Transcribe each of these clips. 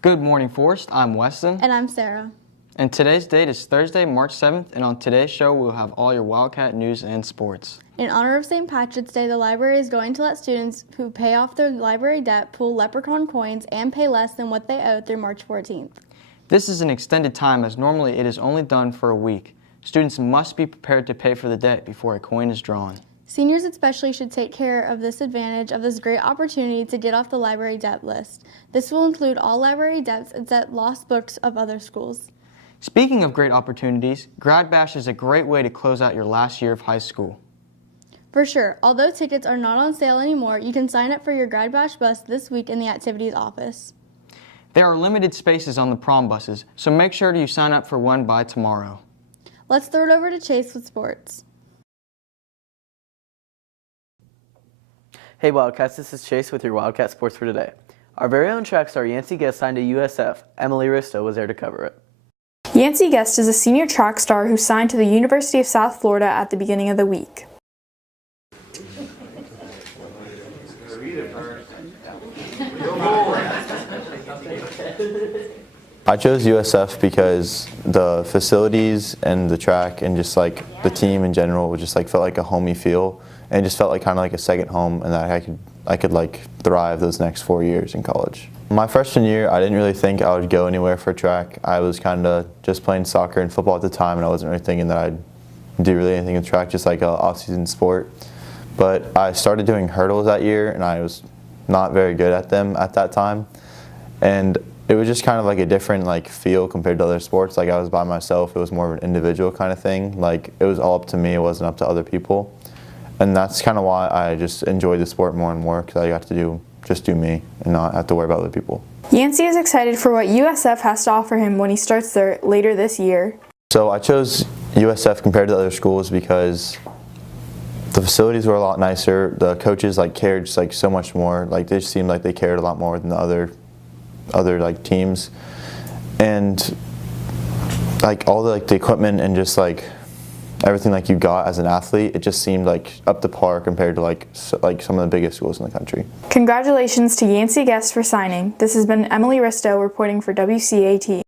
Good morning, Forest. I'm Weston. And I'm Sarah. And today's date is Thursday, March 7th, and on today's show we'll have all your Wildcat news and sports. In honor of St. Patrick's Day, the library is going to let students who pay off their library debt pull leprechaun coins and pay less than what they owe through March 14th. This is an extended time as normally it is only done for a week. Students must be prepared to pay for the debt before a coin is drawn. Seniors especially should take care of this advantage of this great opportunity to get off the library debt list. This will include all library debts except lost books of other schools. Speaking of great opportunities, Grad Bash is a great way to close out your last year of high school. For sure, although tickets are not on sale anymore, you can sign up for your Grad Bash bus this week in the activities office. There are limited spaces on the prom buses, so make sure you sign up for one by tomorrow. Let's throw it over to Chase with sports. Hey Wildcats, this is Chase with your Wildcat Sports for today. Our very own track star Yancey Guest signed to USF. Emily Risto was there to cover it. Yancey Guest is a senior track star who signed to the University of South Florida at the beginning of the week. I chose USF because the facilities and the track and just like the team in general just like felt like a homey feel, and it just felt like kind of like a second home, and that I could like thrive those next 4 years in college. My freshman year, I didn't really think I would go anywhere for track. I was kind of just playing soccer and football at the time, and I wasn't really thinking that I'd do really anything with track, just like an off-season sport. But I started doing hurdles that year, and I was not very good at them at that time, and it was just kind of like a different like feel compared to other sports. Like I was by myself. It was more of an individual kind of thing. Like it was all up to me. It wasn't up to other people. And that's kind of why I just enjoyed the sport more and more, because I got to just do me and not have to worry about other people. Yancey is excited for what USF has to offer him when he starts there later this year. So I chose USF compared to other schools because the facilities were a lot nicer. The coaches like cared just like so much more. Like they just seemed like they cared a lot more than the other like teams, and like all the like the equipment and just like everything like you got as an athlete, it just seemed like up to par compared to like some of the biggest schools in the country. Congratulations to Yancey Guest for signing. This has been Emily Risto reporting for WCAT.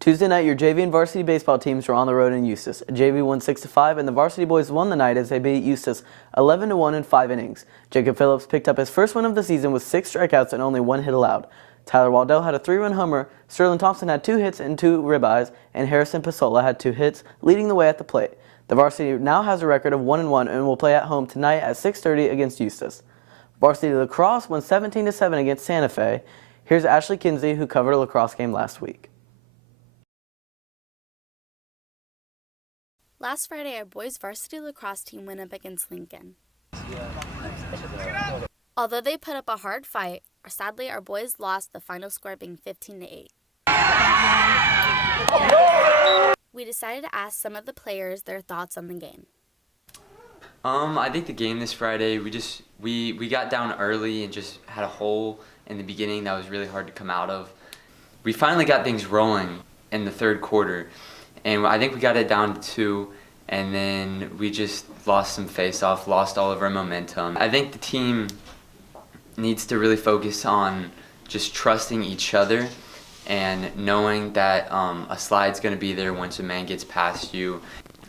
Tuesday night, your JV and varsity baseball teams were on the road in Eustis. JV won 6-5, and the varsity boys won the night as they beat Eustis 11-1 in 5 innings. Jacob Phillips picked up his first win of the season with 6 strikeouts and only 1 hit allowed. Tyler Waddell had a 3-run homer, Sterling Thompson had 2 hits and 2 ribeyes, and Harrison Pasola had 2 hits, leading the way at the plate. The varsity now has a record of 1-1 and will play at home tonight at 6:30 against Eustis. Varsity lacrosse won 17-7 against Santa Fe. Here's Ashley Kinsey, who covered a lacrosse game last week. Last Friday, our boys' varsity lacrosse team went up against Lincoln. Although they put up a hard fight, sadly our boys lost, the final score being 15-8. We decided to ask some of the players their thoughts on the game. I think the game this Friday, we got down early and just had a hole in the beginning that was really hard to come out of. We finally got things rolling in the third quarter, and I think we got it down to 2, and then we just lost some face-off, lost all of our momentum. I think the team needs to really focus on just trusting each other and knowing that a slide's going to be there once a man gets past you.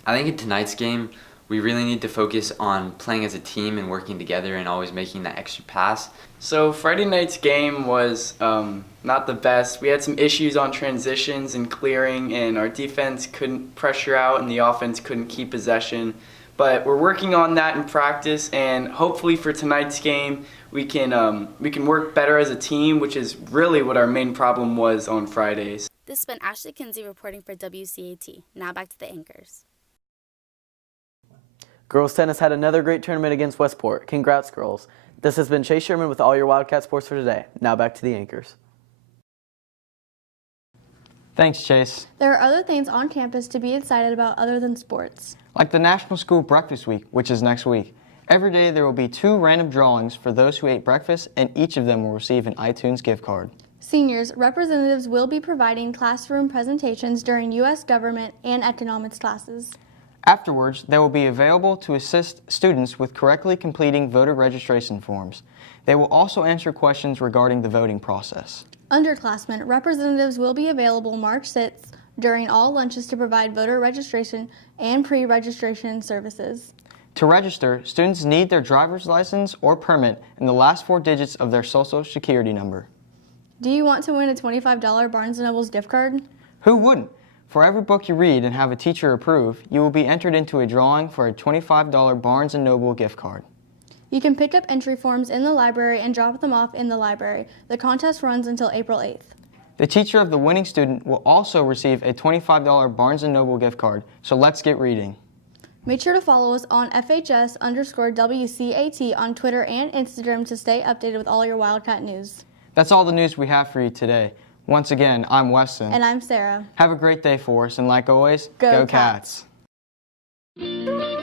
I think in tonight's game, we really need to focus on playing as a team and working together and always making that extra pass. So Friday night's game was not the best. We had some issues on transitions and clearing, and our defense couldn't pressure out and the offense couldn't keep possession. But we're working on that in practice, and hopefully for tonight's game we can work better as a team, which is really what our main problem was on Fridays. This has been Ashley Kinsey reporting for WCAT. Now back to the anchors. Girls tennis had another great tournament against Westport. Congrats, girls. This has been Chase Sherman with all your Wildcat sports for today. Now back to the anchors. Thanks, Chase. There are other things on campus to be excited about other than sports. Like the National School Breakfast Week, which is next week. Every day there will be 2 random drawings for those who ate breakfast, and each of them will receive an iTunes gift card. Seniors, representatives will be providing classroom presentations during U.S. government and economics classes. Afterwards, they will be available to assist students with correctly completing voter registration forms. They will also answer questions regarding the voting process. Underclassmen, representatives will be available March 6th during all lunches to provide voter registration and pre-registration services. To register, students need their driver's license or permit and the last 4 digits of their social security number. Do you want to win a $25 Barnes & Noble's gift card? Who wouldn't? For every book you read and have a teacher approve, you will be entered into a drawing for a $25 Barnes & Noble gift card. You can pick up entry forms in the library and drop them off in the library. The contest runs until April 8th. The teacher of the winning student will also receive a $25 Barnes & Noble gift card, so let's get reading. Make sure to follow us on FHS_WCAT on Twitter and Instagram to stay updated with all your Wildcat news. That's all the news we have for you today. Once again, I'm Weston. And I'm Sarah. Have a great day for us, and like always, Go Cats! Cats.